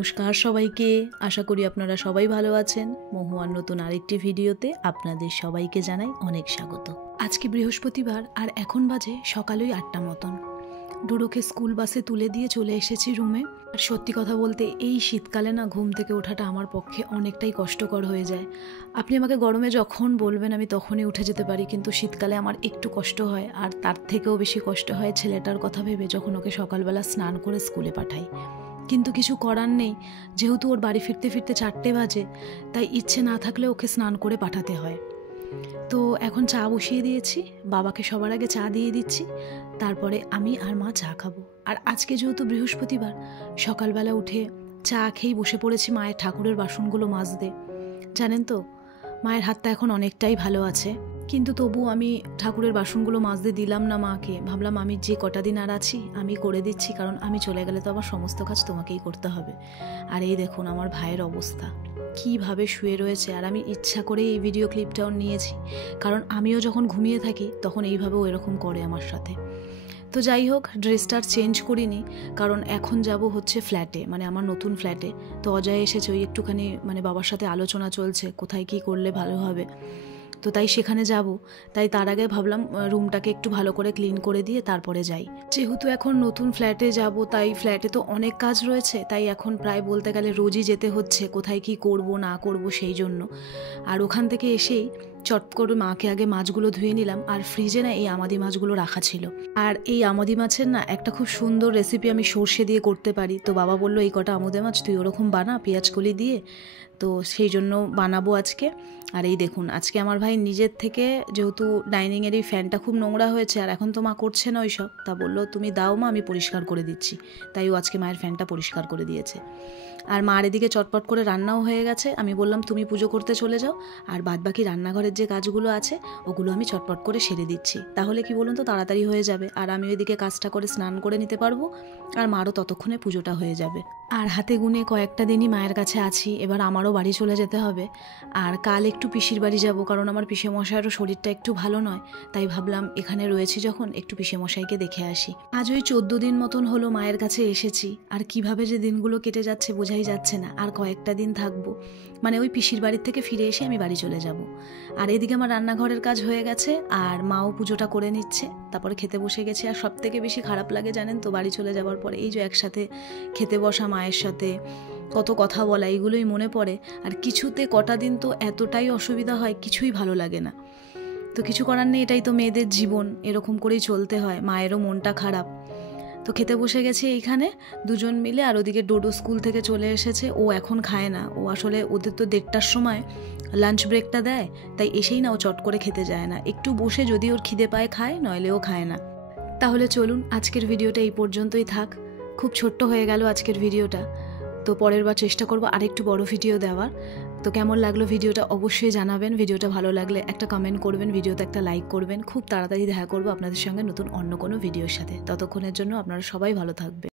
নমস্কার সবাইকে, আশা করি আপনারা সবাই ভালো আছেন। মহুয়ার নতুন আরেকটি ভিডিওতে আপনাদের সবাইকে জানাই অনেক স্বাগত। আজকে বৃহস্পতিবার আর এখন বাজে সকাল 8টা মতন। ডোডোকে স্কুল বাসে তুলে দিয়ে চলে এসেছি রুমে। আর সত্যি কথা বলতে এই শীতকালে না ঘুম থেকে ওঠাটা আমার পক্ষে অনেকটাই কষ্টকর হয়ে যায়। আপনি আমাকে গরমে যখন বলবেন আমি তখনই উঠে যেতে পারি, কিন্তু শীতকালে আমার একটু কষ্ট হয়। আর তার থেকেও বেশি কষ্ট হয় ছেলেটার কথা ভেবে যখন ওকে সকালবেলা স্নান করে স্কুলে পাঠাই। কিন্তু কিছু করার নেই, যেহেতু ওর বাড়ি ফিরতে ফিরতে 4টে বাজে, তাই ইচ্ছে না থাকলে ওকে স্নান করে পাঠাতে হয়। তো এখন চা বসিয়ে দিয়েছি, বাবাকে সবার আগে চা দিয়ে দিচ্ছি, তারপরে আমি আর মা চা খাবো। আর আজকে যেহেতু বৃহস্পতিবার, সকালবেলা উঠে চা খেয়েই বসে পড়েছি মায়ের ঠাকুরের বাসনগুলো মাজতে। জানেন তো, মায়ের হাতটা এখন অনেকটাই ভালো আছে, কিন্তু তবু আমি ঠাকুরের বাসনগুলো মাজতে দিলাম না মাকে। ভাবলাম আমি যে কটা দিন আর আছি আমি করে দিচ্ছি, কারণ আমি চলে গেলে তো আমার সমস্ত কাজ তোমাকেই করতে হবে। আর এই দেখুন আমার ভাইয়ের অবস্থা, কীভাবে শুয়ে রয়েছে। আর আমি ইচ্ছা করে এই ভিডিও ক্লিপটাও নিয়েছি, কারণ আমিও যখন ঘুমিয়ে থাকি তখন এইভাবেও এরকম করে আমার সাথে। তো যাই হোক, ড্রেসটা চেঞ্জ করিনি, কারণ এখন যাব হচ্ছে ফ্ল্যাটে, মানে আমার নতুন ফ্ল্যাটে। তো অজয় এসেছে, ওই একটুখানি মানে বাবার সাথে আলোচনা চলছে কোথায় কী করলে ভালো হবে, তো তাই সেখানে যাব। তাই তার আগে ভাবলাম রুমটাকে একটু ভালো করে ক্লিন করে দিয়ে তারপরে যাই। যেহেতু এখন নতুন ফ্ল্যাটে যাব, তাই ফ্ল্যাটে তো অনেক কাজ রয়েছে, তাই এখন প্রায় বলতে গেলে রোজই যেতে হচ্ছে কোথায় কি করব না করব সেই জন্য। আর ওখান থেকে এসেই চট করে মাকে আগে মাছগুলো ধুয়ে নিলাম। আর ফ্রিজে না এই আমাদি মাছগুলো রাখা ছিল, আর এই আমাদি মাছের না একটা খুব সুন্দর রেসিপি আমি সর্ষে দিয়ে করতে পারি। তো বাবা বললো এই কটা আমুদে মাছ তুই ওরকম বানা পেঁয়াজ কলি দিয়ে, তো সেই জন্য বানাবো আজকে। আর এই দেখুন আজকে আমার ভাই নিজের থেকে, যেহেতু ডাইনিংয়ের এই ফ্যানটা খুব নোংরা হয়েছে আর এখন তো মা করছে না ওইসব, তা বললো তুমি দাও মা আমি পরিষ্কার করে দিচ্ছি। তাই ও আজকে মায়ের ফ্যানটা পরিষ্কার করে দিয়েছে। আর মার এদিকে চটপট করে রান্নাও হয়ে গেছে। আমি বললাম তুমি পুজো করতে চলে যাও, আর বাদবাকি রান্নাঘরের যে কাজগুলো আছে ওগুলো আমি চটপট করে সেরে দিচ্ছি। তাহলে কি বলুন তো, তাড়াতাড়ি হয়ে যাবে, আর আমি ওইদিকে কাজটা করে স্নান করে নিতে পারবো, আর মারও ততক্ষণে পুজোটা হয়ে যাবে। আর হাতে গুনে কয়েকটা দিনই মায়ের কাছে আছি, এবার আমারও বাড়ি চলে যেতে হবে। আর কাল একটু পিসির বাড়ি যাব, কারণ আমার পিসেমশাইয়েরও শরীরটা একটু ভালো নয়, তাই ভাবলাম এখানে রয়েছি যখন একটু পিসেমশাইকে দেখে আসি। আজ ওই 14 দিন মতন হলো মায়ের কাছে এসেছি, আর কিভাবে যে দিনগুলো কেটে যাচ্ছে বোঝাই যাচ্ছে না। আর কয়েকটা দিন থাকবো, মানে ওই পিসির বাড়ির থেকে ফিরে এসে আমি বাড়ি চলে যাব। আর এদিকে আমার রান্নাঘরের কাজ হয়ে গেছে, আর মাও পুজোটা করে নিচ্ছে, তারপরে খেতে বসে গেছি। আর সব থেকে বেশি খারাপ লাগে জানেন তো, বাড়ি চলে যাওয়ার পরে এই যে একসাথে খেতে বসা মায়ের সাথে কত কথা বলা, এইগুলোই মনে পড়ে। আর কিছুতে কটা দিন তো এতটাই অসুবিধা হয়, কিছুই ভালো লাগে না। তো কিছু করার নেই, এটাই তো মেয়েদের জীবন, এরকম করেই চলতে হয়। মায়েরও মনটা খারাপ। তো খেতে বসে গেছে এইখানে দুজন মিলে। আর ওদিকে ডোডো স্কুল থেকে চলে এসেছে, ও এখন খায় না। ও আসলে ওদের তো 1:30টার সময় লাঞ্চ ব্রেকটা দেয়, তাই এসেই না ও চট করে খেতে যায় না, একটু বসে যদি ওর খিদে পায় খায়, নইলেও খায় না। তাহলে চলুন আজকের ভিডিওটা এই পর্যন্তই থাক। খুব ছোট্ট হয়ে গেল আজকের ভিডিওটা, তো পরের বার চেষ্টা করবো আরেকটু বড় ভিডিও দেওয়ার। তো কেমন লাগলো ভিডিওটা অবশ্যই জানাবেন। ভিডিওটা ভালো লাগলে একটা কমেন্ট করবেন, ভিডিওতে একটা লাইক করবেন। খুব তাড়াতাড়ি দেখা করবো আপনাদের সঙ্গে নতুন অন্য কোনো ভিডিওর সাথে। ততক্ষণের জন্য আপনারা সবাই ভালো থাকবেন।